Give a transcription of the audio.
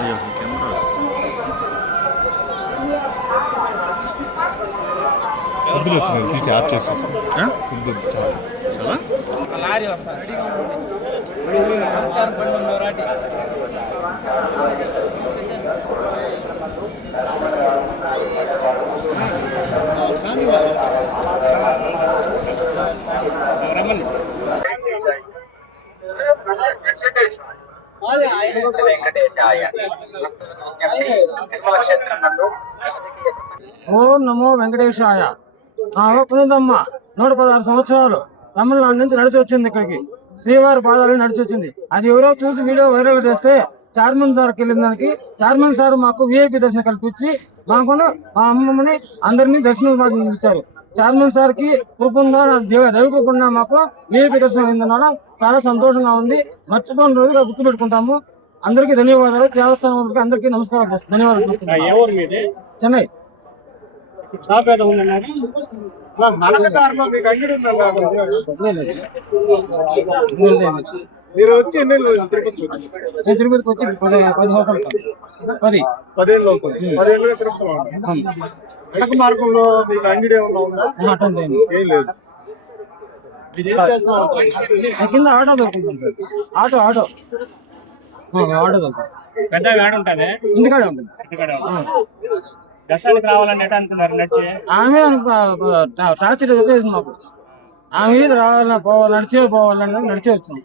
అయ్యో కెమెరా ఫుడ్లు వస్తున్నాయి తీసి ఆఫ్ చేసి ఫుడ్ చాలా కదా లారీ వస్తారు నమస్కారం పండు రాటి రమణ్ ఓం నమో వెంకటేశాయ. పునదమ్మ 116 సంవత్సరాలు తమిళనాడు నుంచి నడిచి వచ్చింది ఇక్కడికి, శ్రీవారి పాదాలు నడిచి వచ్చింది. అది ఎవరో చూసి వీడియో వైరల్ చేస్తే చైర్మన్ సార్కి వెళ్ళిన దానికి చైర్మన్ సార్ మాకు విఐపి దర్శనం కల్పించి మాకు మా అమ్మమ్మని అందరినీ దర్శనం ఇచ్చారు. చైర్మన్ సార్ కి కృపంగా దైవ కృపంగా మాకు విఐపి దర్శనం అయిందన్న చాలా సంతోషంగా ఉంది. మర్చిపోయిన రోజుగా గుర్తు పెట్టుకుంటాము. అందరికీ ధన్యవాదాలు. దేవస్థానం అందరికీ నమస్కారం చేస్తాను. ధన్యవాదాలు. చెన్నై మీరు వచ్చి నేను తిరుపతికి వచ్చి 10 సంవత్సరాలు 10 అవుతుంది. 10 ఏళ్ళుగా తిరుపతిలో వెనక మార్గంలో మీకు అంగడి ఏమన్నా ఉందా? ఏం లేదు. కింద ఆటో దొరుకుతుంది సార్. ఆటో దొరుకుతుంది. పెద్ద వేడ ఉంటుంది, ఇంటికాడే ఉంటుంది. దర్శనానికి రావాలని ఎట్లా అనుకున్నారు? నడిచి ఆమె టార్చర్ చెప్పేసి మాకు ఆమె రావాలన్నా నడిచే పోవాలన్నా నడిచే వచ్చాం.